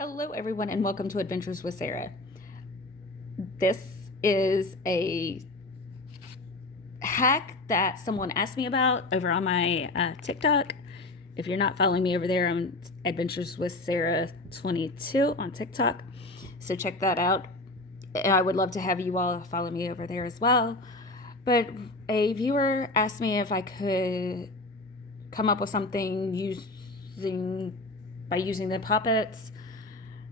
Hello, everyone, and welcome to Adventures with Sarah. This is a hack that someone asked me about over on my TikTok. If you're not following me over there, I'm Adventures with Sarah 22 on TikTok. So check that out. I would love to have you all follow me over there as well. But a viewer asked me if I could come up with something by using the puppets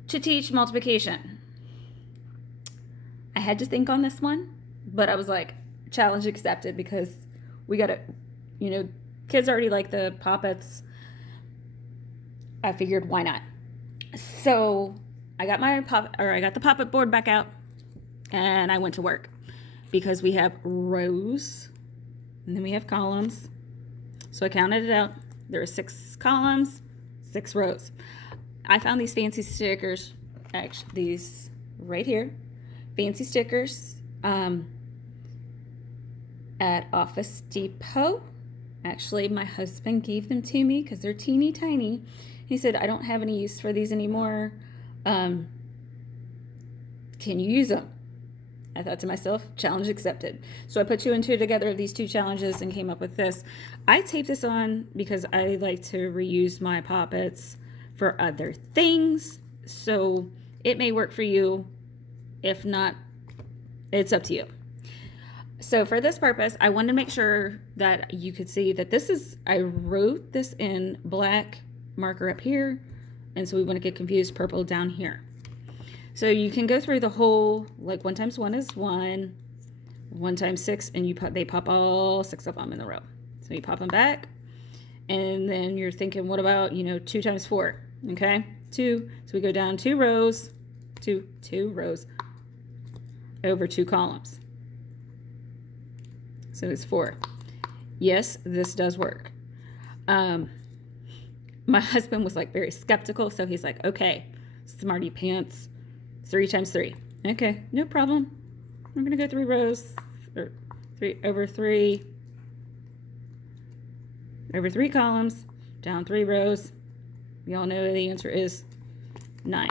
to teach multiplication. I had to think on this one, but I was like, challenge accepted, because we got to, kids already like the puppets. I figured, why not? So I got the puppet board back out, and I went to work, because we have rows and then we have columns. So I counted it out. There are 6 columns, 6 rows. I found these fancy stickers, actually, these right here, fancy stickers at Office Depot. Actually, my husband gave them to me because they're teeny tiny. He said, I don't have any use for these anymore. Can you use them? I thought to myself, challenge accepted. So I put 2 and 2 together, these 2 challenges, and came up with this. I taped this on because I like to reuse my poppets for other things. So it may work for you. If not, it's up to you. So for this purpose, I wanted to make sure that you could see that I wrote this in black marker up here. And so we wouldn't get confused, purple down here. So you can go through the whole, like 1 times 1 is 1, 1 times 6, and they pop all 6 of them in the row. So you pop them back, and then you're thinking, what about, 2 times 4, okay? 2, so we go down 2 rows, 2 rows, over 2 columns. So it's 4. Yes, this does work. My husband was like very skeptical, so he's like, okay, smarty pants, 3 times 3. Okay, no problem. We're gonna go 3 rows, or 3 over 3 columns, down 3 rows. We all know the answer is 9.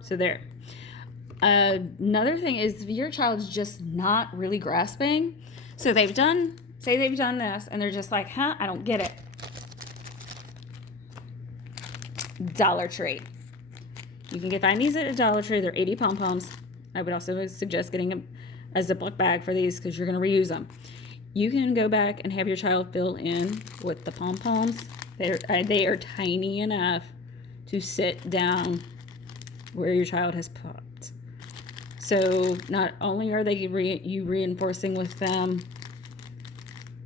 So there. Another thing is, if your child's just not really grasping, so they've done this, and they're just like, I don't get it. Dollar Tree. You can find these at a Dollar Tree. They're 80 pom-poms. I would also suggest getting a Ziploc bag for these, because you're going to reuse them. You can go back and have your child fill in with the pom-poms. They are tiny enough to sit down where your child has popped. So not only are they reinforcing with them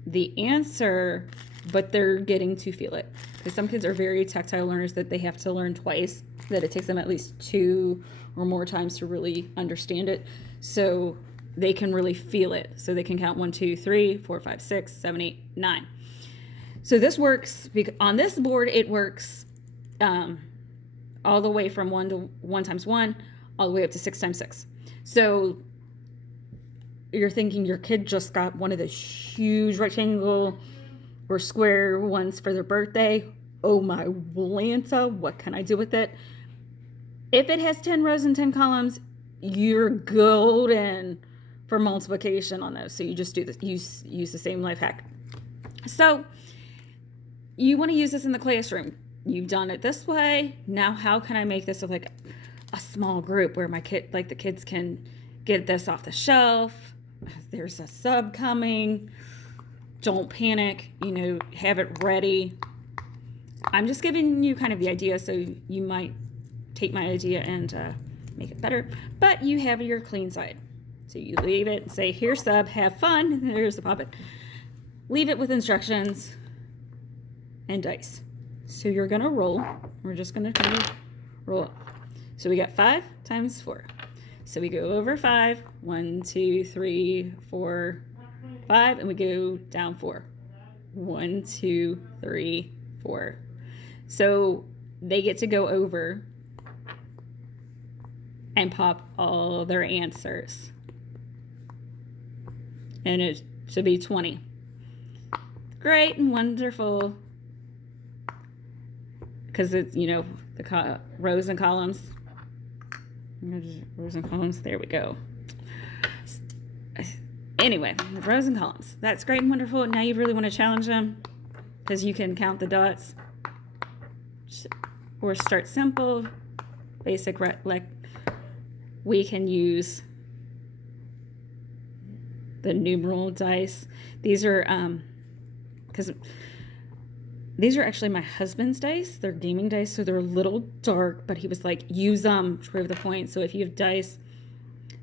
the answer, but they're getting to feel it. Because some kids are very tactile learners, that they have to learn twice, that it takes them at least 2 or more times to really understand it. So they can really feel it. So they can count 1, 2, 3, 4, 5, 6, 7, 8, 9. So this works, on this board, it works all the way from 1 times 1, all the way up to 6 times 6. So you're thinking your kid just got one of the huge rectangle or square ones for their birthday. Oh my Lanta, what can I do with it? If it has 10 rows and 10 columns, you're golden for multiplication on those. So you just do this, use the same life hack. So you want to use this in the classroom. You've done it this way. Now how can I make this like a small group where the kids can get this off the shelf? There's a sub coming. Don't panic, have it ready. I'm just giving you kind of the idea, so you might take my idea and make it better. But you have your clean side. So you leave it and say, here's sub, have fun. There's the puppet. Leave it with instructions and dice. So you're going to roll. We're just going to kind of roll up. So we got 5 times 4. So we go over 5, 1, 2, 3, 4, 5, and we go down 4. 1, 2, 3, 4. So they get to go over and pop all their answers. And it should be 20. Great and wonderful. because it's, the rows and columns. Rows and columns. There we go. Anyway, the rows and columns. That's great and wonderful. Now you really want to challenge them because you can count the dots. Or start simple, basic, like we can use the numeral dice. These are, because these are actually my husband's dice. They're gaming dice, so they're a little dark, but he was like, use them to prove the point. So if you have dice,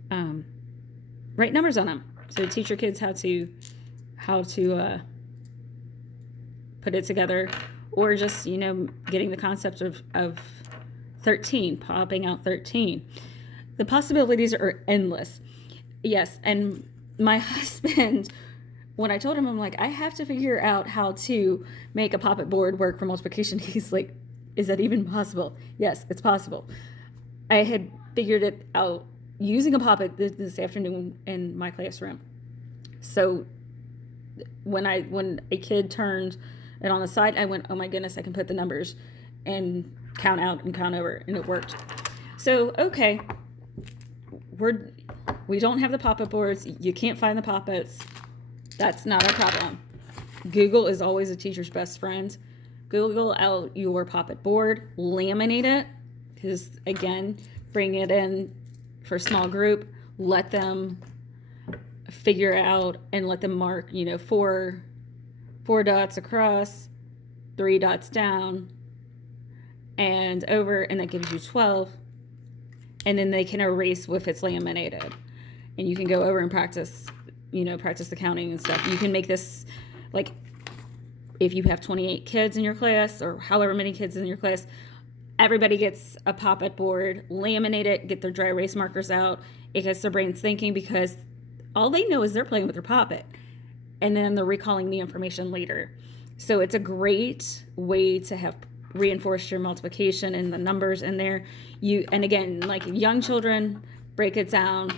write numbers on them. So teach your kids how to put it together, or just, getting the concept of 13, popping out 13. The possibilities are endless. Yes, and my husband, when I told him, I'm like, I have to figure out how to make a poppet board work for multiplication. He's like, is that even possible? Yes, it's possible. I had figured it out using a poppet this afternoon in my classroom. So when a kid turned it on the side, I went, oh my goodness, I can put the numbers and count out and count over, and it worked. So, okay, we don't have the poppet boards. You can't find the poppets. That's not our problem. Google is always a teacher's best friend. Google out your poppet board, laminate it, because again, bring it in for a small group, let them figure out and let them mark, four dots across, 3 dots down, and over, and that gives you 12. And then they can erase if it's laminated. And you can go over and practice the counting and stuff. You can make this, like, if you have 28 kids in your class, or however many kids in your class, everybody gets a poppet board, laminate it, get their dry erase markers out. It gets their brains thinking, because all they know is they're playing with their poppet. And then they're recalling the information later. So it's a great way to have reinforced your multiplication and the numbers in there. And again, like young children, break it down,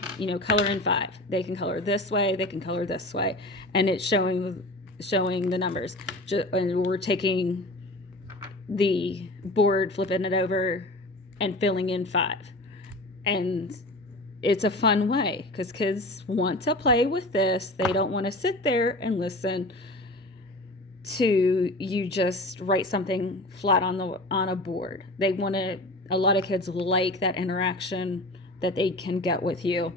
color in 5. They can color this way, they can color this way. And it's showing the numbers. And we're taking the board, flipping it over, and filling in 5. And it's a fun way, because kids want to play with this. They don't want to sit there and listen to you just write something flat on a board. A lot of kids like that interaction that they can get with you.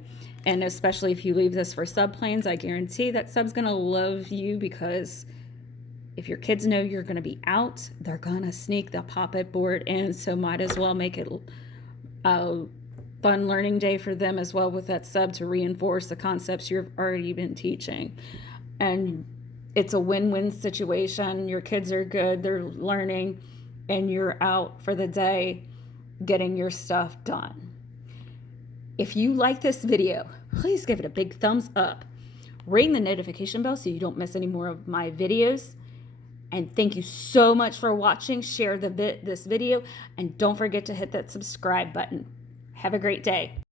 And especially if you leave this for subplanes, I guarantee that sub's going to love you, because if your kids know you're going to be out, they're going to sneak the poppet board in. So might as well make it a fun learning day for them as well with that sub, to reinforce the concepts you've already been teaching. And it's a win-win situation. Your kids are good, they're learning, and you're out for the day getting your stuff done. If you like this video, please give it a big thumbs up. Ring the notification bell so you don't miss any more of my videos. And thank you so much for watching. Share this video, and don't forget to hit that subscribe button. Have a great day.